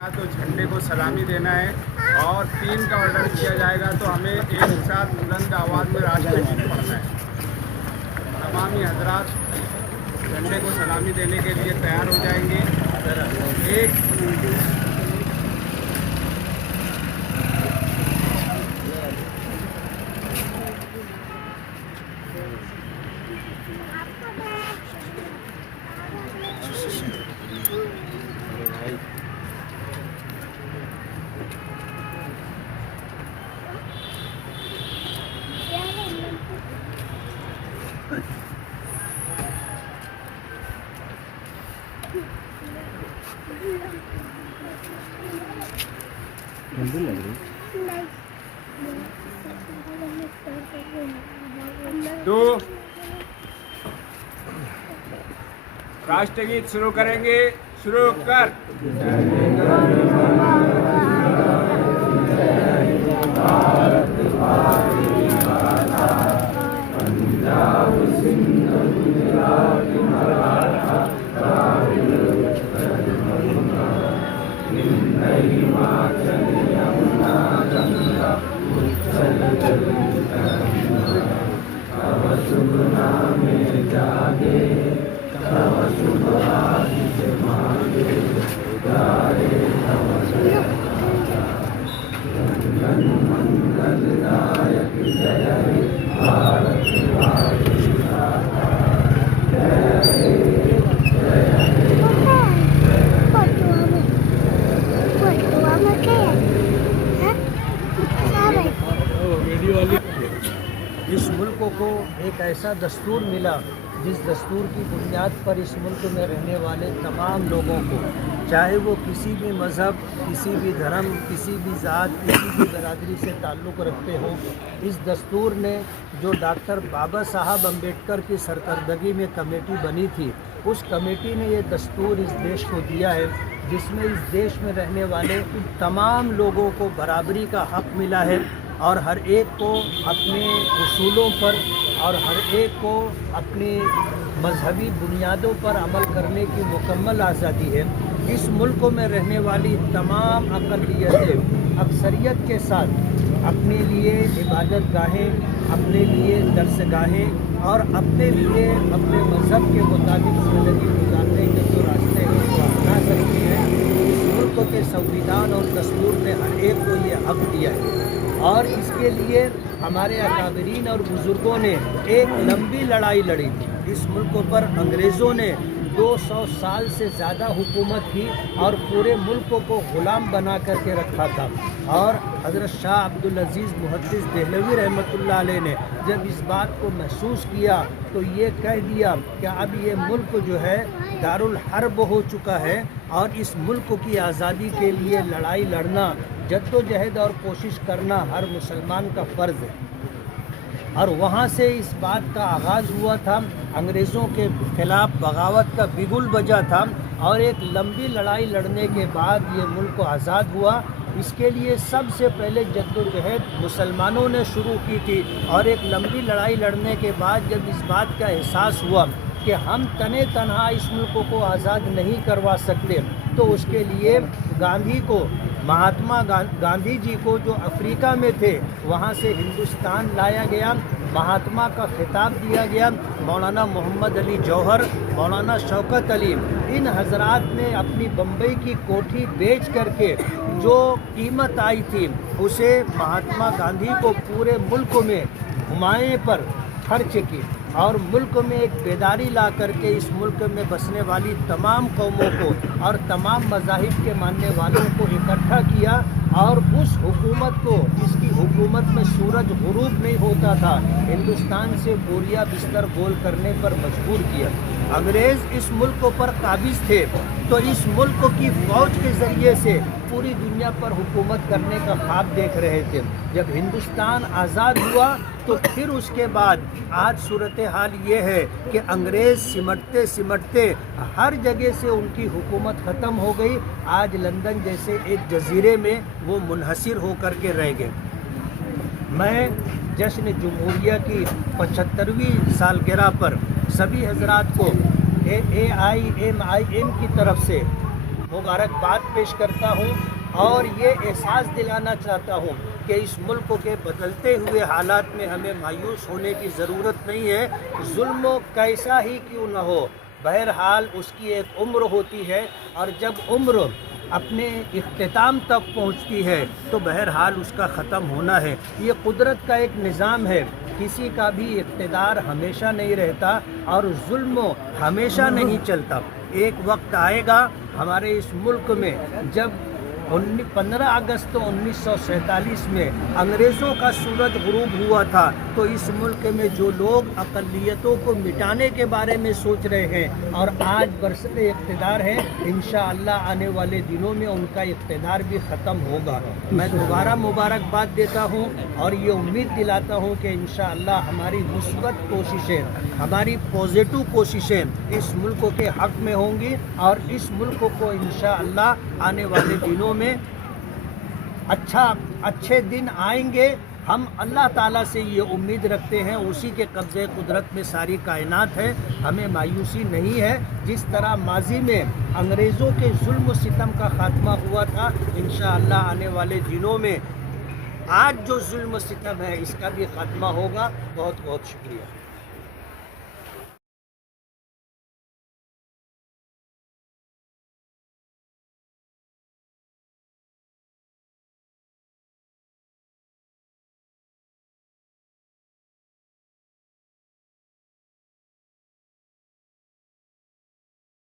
तो झंडे को सलामी देना है और 3 का ऑर्डर किया जाएगा तो हमें एक साथ बुलंद आवाज़ में राष्ट्रगीत पढ़ना है। तमामी हजरात झंडे को सलामी देने के लिए तैयार हो जाएंगे। एक दो राष्ट्रगीत शुरू करेंगे। शुरू कर। इस मुल्क को एक ऐसा दस्तूर मिला जिस दस्तूर की बुनियाद पर इस मुल्क में रहने वाले तमाम लोगों को, चाहे वो किसी भी मज़हब, किसी भी धर्म, किसी भी ज़ात, किसी भी बरादरी से ताल्लुक़ रखते हों, इस दस्तूर ने जो डॉक्टर बाबा साहब अम्बेडकर की सरकर्दगी में कमेटी बनी थी, उस कमेटी ने ये दस्तूर इस देश को दिया है, जिसमें इस देश में रहने वाले तमाम लोगों को बराबरी का हक़ मिला है और हर एक को अपने उसूलों पर और हर एक को अपनी मजहबी बुनियादों पर अमल करने की मुकम्मल आज़ादी है। इस मुल्क में रहने वाली तमाम अक़लियतें अक्सरियत के साथ अपने लिए इबादत गाहें, अपने लिए दरसगाहें और अपने लिए अपने मज़हब के मुताबिक ज़िंदगी गुजारने के जो रास्ते हैं वो अपना सकती हैं। इस मुल्क के संविधान और दस्तूर ने हर एक को ये हक़ दिया है और इसके लिए हमारे अकाबरीन और बुज़ुर्गों ने एक लंबी लड़ाई लड़ी थी। इस मुल्क पर अंग्रेज़ों ने 200 साल से ज़्यादा हुकूमत की और पूरे मुल्क को ग़ुलाम बना करके रखा था। और हज़रत शाह अब्दुल अज़ीज़ मुहद्दिस देहलवी रहमतुल्लाह अलैह ने जब इस बात को महसूस किया तो ये कह दिया कि अब ये मुल्क जो है दारुल हर्ब हो चुका है और इस मुल्क की आज़ादी के लिए लड़ाई लड़ना, जद्दोजहद और कोशिश करना हर मुसलमान का फ़र्ज़ है। और वहाँ से इस बात का आगाज़ हुआ था, अंग्रेज़ों के ख़िलाफ़ बगावत का बिगुल बजा था और एक लंबी लड़ाई लड़ने के बाद ये मुल्क आज़ाद हुआ। इसके लिए सबसे पहले जद्दोजहद मुसलमानों ने शुरू की थी और एक लंबी लड़ाई लड़ने के बाद जब इस बात का एहसास हुआ कि हम तने तनहा इस मुल्क को आज़ाद नहीं करवा सकते, तो उसके लिए गांधी को, महात्मा गांधी जी को जो अफ्रीका में थे वहाँ से हिंदुस्तान लाया गया, महात्मा का खिताब दिया गया। मौलाना मोहम्मद अली जौहर, मौलाना शौकत अली, इन हजरात ने अपनी बम्बई की कोठी बेच करके जो कीमत आई थी उसे महात्मा गांधी को पूरे मुल्क में हुमायूं पर खर्च की और मुल्क में एक बेदारी ला करके इस मुल्क में बसने वाली तमाम कौमों को और तमाम मज़ाहिब के मानने वालों को इकट्ठा किया और उस हुकूमत को, जिसकी हुकूमत में सूरज गुरूब नहीं होता था, हिंदुस्तान से बोरिया बिस्तर गोल करने पर मजबूर किया। अंग्रेज़ इस मुल्क पर काबिज़ थे तो इस मुल्क की फ़ौज के ज़रिए से पूरी दुनिया पर हुकूमत करने का ख्वाब देख रहे थे। जब हिंदुस्तान आज़ाद हुआ तो फिर उसके बाद आज सूरत हाल ये है कि अंग्रेज़ सिमटते सिमटते हर जगह से उनकी हुकूमत ख़त्म हो गई। आज लंदन जैसे एक जजीरे में वो मुनहसिर होकर के रह गए। मैं जश्न जमहूरिया की 75वीं सालगिरह पर सभी हजरात को AIMIM की तरफ से मुबारकबाद पेश करता हूँ और ये एहसास दिलाना चाहता हूँ कि इस मुल्क के बदलते हुए हालात में हमें मायूस होने की ज़रूरत नहीं है। जुल्म कैसा ही क्यों न हो, बहरहाल उसकी एक उम्र होती है और जब उम्र अपने इख्तिताम तक पहुंचती है तो बहरहाल उसका ख़त्म होना है। ये कुदरत का एक निज़ाम है, किसी का भी इक़्तिदार हमेशा नहीं रहता और जुल्म हमेशा नहीं चलता। एक वक्त आएगा हमारे इस मुल्क में जब 15 अगस्त 1947 में अंग्रेज़ों का सूरज गुरूब हुआ था, तो इस मुल्क में जो लोग अक़लियतों को मिटाने के बारे में सोच रहे हैं और आज बरसते इक़्तिदार हैं, इंशाअल्लाह आने वाले दिनों में उनका इक़्तिदार भी ख़त्म होगा। मैं दोबारा मुबारकबाद देता हूँ और ये उम्मीद दिलाता हूँ कि इंशाअल्लाह हमारी मुस्बत कोशिशें, हमारी पॉजिटिव कोशिशें इस मुल्क के हक़ में होंगी और इस मुल्क को इंशाअल्लाह आने वाले दिनों में अच्छे दिन आएंगे। हम अल्लाह ताला से ये उम्मीद रखते हैं, उसी के कब्ज़े कुदरत में सारी कायनात है, हमें मायूसी नहीं है। जिस तरह माजी में अंग्रेज़ों के जुल्म सितम का ख़ात्मा हुआ था, इंशाअल्लाह आने वाले दिनों में आज जो जुल्म सितम है इसका भी ख़ात्मा होगा। बहुत बहुत शुक्रिया।